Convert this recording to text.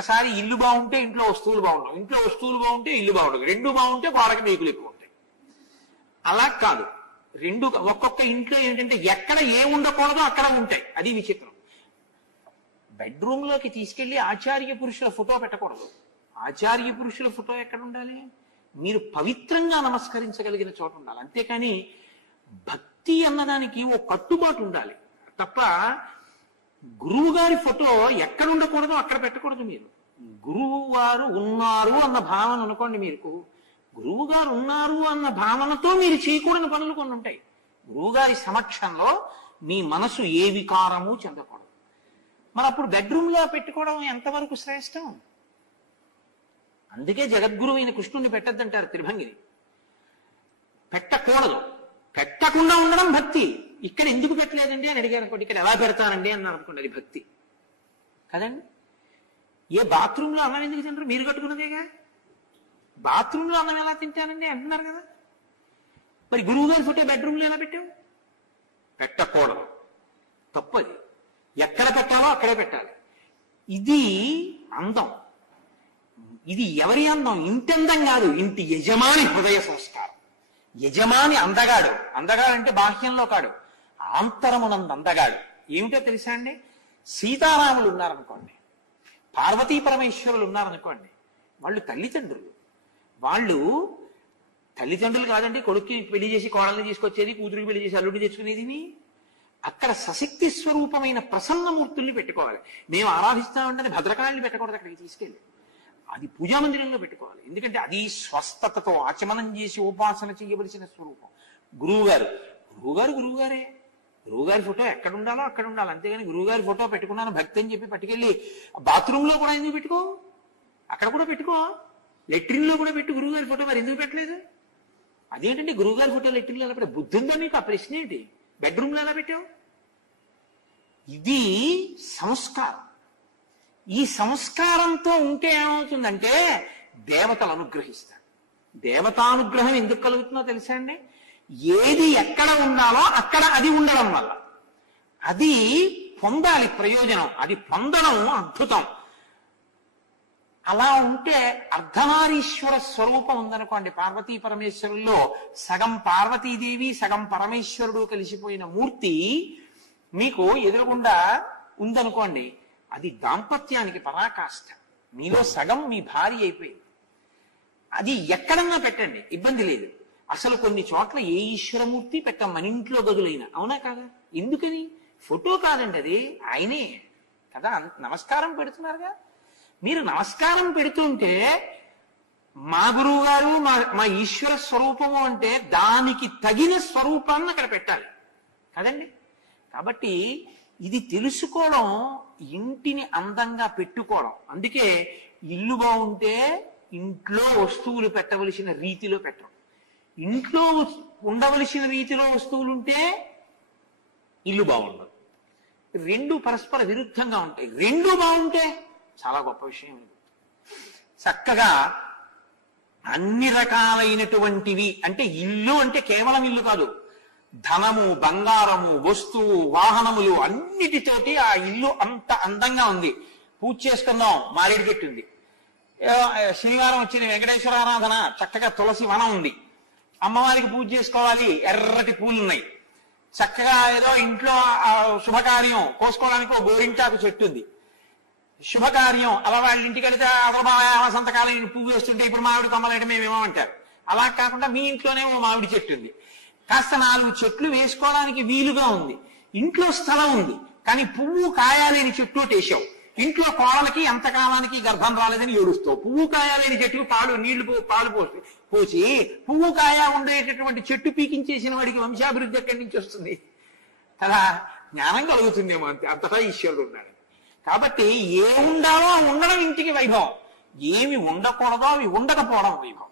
ఒక్కొక్కసారి ఇల్లు బాగుంటే ఇంట్లో వస్తువులు బాగుండవు, ఇంట్లో వస్తువులు బాగుంటే ఇల్లు బాగుండదు, రెండు బాగుంటే గోడకి మేకులు ఎక్కువ ఉంటాయి. అలా కాదు, రెండు ఒక్కొక్క ఇంట్లో ఏంటంటే ఎక్కడ ఏ ఉండకూడదో అక్కడ ఉంటాయి. అది విచిత్రం. బెడ్రూమ్ లోకి తీసుకెళ్లి ఆచార్య పురుషుల ఫోటో పెట్టకూడదు. ఆచార్య పురుషుల ఫోటో ఎక్కడ ఉండాలి? మీరు పవిత్రంగా నమస్కరించగలిగిన చోట ఉండాలి. అంతేకాని భక్తి అన్నదానికి ఓ కట్టుబాటు ఉండాలి తప్ప గురువు గారి ఫోటో ఎక్కడ ఉండకూడదో అక్కడ పెట్టకూడదు. మీరు గురువు వారు ఉన్నారు అన్న భావన అనుకోండి, మీకు గురువు గారు ఉన్నారు అన్న భావనతో మీరు చేయకూడని పనులు కొన్ని ఉంటాయి. గురువు గారి సమక్షంలో మీ మనసు ఏ వికారము చెందకూడదు. మరి అప్పుడు బెడ్రూమ్ లో పెట్టుకోవడం ఎంతవరకు శ్రేష్టం? అందుకే జగద్గురువు అయిన కృష్ణుడిని పెట్టద్దంటారు త్రిభంగిని. పెట్టకూడదు. పెట్టకుండా ఉండడం భక్తి. ఇక్కడ ఎందుకు పెట్టలేదండి అని అడిగారు అనుకోండి, ఇక్కడ ఎలా పెడతానండి అన్నారు అనుకోండి, అది భక్తి కదండి. ఏ బాత్రూంలో అన్నం ఎందుకు తింటారు? మీరు కట్టుకున్నదేగా. బాత్రూంలో అన్నం ఎలా తింటానండి అంటున్నారు కదా. మరి గురువు గారి ఫోటో బెడ్రూమ్లో ఎలా పెట్టావు? పెట్టకూడదు, తప్పది. ఎక్కడ పెట్టాలో అక్కడే పెట్టాలి. ఇది అందం. ఇది ఎవరి అందం? ఇంటి అందం కాదు, ఇంటి యజమాని హృదయ సంస్కారం. యజమాని అందగాడు. అందగాడు అంటే బాహ్యంలో కాడు, ఆంతరమునందు అందగాడు. ఏమిటో తెలుసా అండి? సీతారాములు ఉన్నారనుకోండి, పార్వతీ పరమేశ్వరులు ఉన్నారనుకోండి, వాళ్ళు తల్లిదండ్రులు. వాళ్ళు తల్లిదండ్రులు కాదండి, కొడుక్కి పెళ్లి చేసి కోడల్ని తీసుకొచ్చేది, కూతురికి పెళ్లి చేసి అల్లుడిని తెచ్చుకునేది. అక్కడ సశక్తి స్వరూపమైన ప్రసన్నమూర్తుల్ని పెట్టుకోవాలి. మేము ఆరాధిస్తామంటే భద్రకాళిని పెట్టకూడదు అక్కడికి తీసుకెళ్ళి. అది పూజా మందిరంలో పెట్టుకోవాలి. ఎందుకంటే అది స్వస్థతతో ఆచమనం చేసి ఉపాసన చేయవలసిన స్వరూపం. గురువుగారు గురువుగారే. గురువుగారి ఫోటో ఎక్కడ ఉండాలో అక్కడ ఉండాలి. అంతేగాని గురువుగారి ఫోటో పెట్టుకున్నాను భక్తి అని చెప్పి పట్టుకెళ్ళి బాత్రూంలో కూడా ఎందుకు పెట్టుకో? అక్కడ కూడా పెట్టుకో. లెట్రిన్లో కూడా పెట్టు గురువుగారి ఫోటో. మరి ఎందుకు పెట్టలేదు? అదేంటంటే గురువుగారి ఫోటో లెట్రిన్లో ఎలా పెట్టావు? బుద్ధి ఉందా నీకు? ఆ ప్రశ్న ఏంటి? బెడ్రూమ్లో ఎలా పెట్టావు? ఇది సంస్కారం. ఈ సంస్కారంతో ఉంటే ఏమవుతుందంటే దేవతలు అనుగ్రహిస్తారు. దేవతానుగ్రహం ఎందుకు కలుగుతుందో తెలుసా అండి? ఏది ఎక్కడ ఉండాలో అక్కడ అది ఉండడం వల్ల. అది పొందాలి ప్రయోజనం, అది పొందడం అద్భుతం. అలా ఉంటే అర్ధనారీశ్వర స్వరూపం ఉందనుకోండి, పార్వతీ పరమేశ్వరుల్లో సగం పార్వతీదేవి సగం పరమేశ్వరుడు కలిసిపోయిన మూర్తి మీకు ఎదురుగుండా ఉందనుకోండి, అది దాంపత్యానికి పరాకాష్ఠ. మీలో సగం మీ భార్య అయిపోయింది. అది ఎక్కడన్నా పెట్టండి, ఇబ్బంది లేదు. అసలు కొన్ని చోట్ల ఏ ఈశ్వరమూర్తి పెట్టం, మన ఇంట్లో గదులైనా. అవునా కాదా? ఎందుకని? ఫోటో కాదండి, అది ఆయనే కదా. నమస్కారం పెడుతున్నారుగా. మీరు నమస్కారం పెడుతుంటే మా గురువు గారు మా ఈశ్వర స్వరూపము అంటే దానికి తగిన స్వరూపాన్ని అక్కడ పెట్టాలి కదండి. కాబట్టి ఇది తెలుసుకోవడం, ఇంటిని అందంగా పెట్టుకోవడం. అందుకే ఇల్లు బాగుంటే ఇంట్లో వస్తువులు పెట్టవలసిన రీతిలో పెట్టడం. ఇంట్లో ఉండవలసిన రీతిలో వస్తువులు ఉంటే ఇల్లు బాగుండదు. రెండు పరస్పర విరుద్ధంగా ఉంటాయి. రెండు బాగుంటే చాలా గొప్ప విషయం. చక్కగా అన్ని రకాలైనటువంటివి, అంటే ఇల్లు అంటే కేవలం ఇల్లు కాదు, ధనము, బంగారము, వస్తువు, వాహనములు అన్నిటితోటి ఆ ఇల్లు అంత అందంగా ఉంది. పూజ చేసుకుందాం, మారేడు చెట్టు ఉంది. శనివారం వచ్చిన వెంకటేశ్వర ఆరాధన, చక్కగా తులసి వనం ఉంది. అమ్మవారికి పూజ చేసుకోవాలి, ఎర్రటి పూలు ఉన్నాయి. చక్కగా ఏదో ఇంట్లో శుభకార్యం కోసుకోవడానికి ఒక గోరింటాకు చెట్టు ఉంది. శుభకార్యం అలా వాళ్ళ ఇంటికి వెళితే సంతకాలం పువ్వు వేస్తుంటే ఇప్పుడు మామిడి కొమ్మలేయడం మేమేమో అంటారు. అలా కాకుండా మీ ఇంట్లోనే ఓ మామిడి చెట్టు ఉంది. కాస్త 4 చెట్లు వేసుకోవడానికి వీలుగా ఉంది. ఇంట్లో స్థలం ఉంది, కానీ పువ్వు కాయాలేని చెట్టు వేసావు. ఇంట్లో కోడలకి ఎంతకాలానికి గర్భం రాలేదని ఏడుస్తావు. పువ్వు కాయాలేని చెట్టుకు పాలు పోసి పువ్వు కాయ ఉండేటటువంటి చెట్టు పీకించేసిన వాడికి వంశాభివృద్ధి ఎక్కడి నుంచి వస్తుంది కదా? జ్ఞానం కలుగుతుందేమో, అంతే. అంతటా ఈశ్వరుడు ఉన్నాడు. కాబట్టి ఏ ఉండాలో ఉండడం ఇంటికి వైభవం, ఏమి ఉండకూడదో అవి ఉండకపోవడం వైభవం.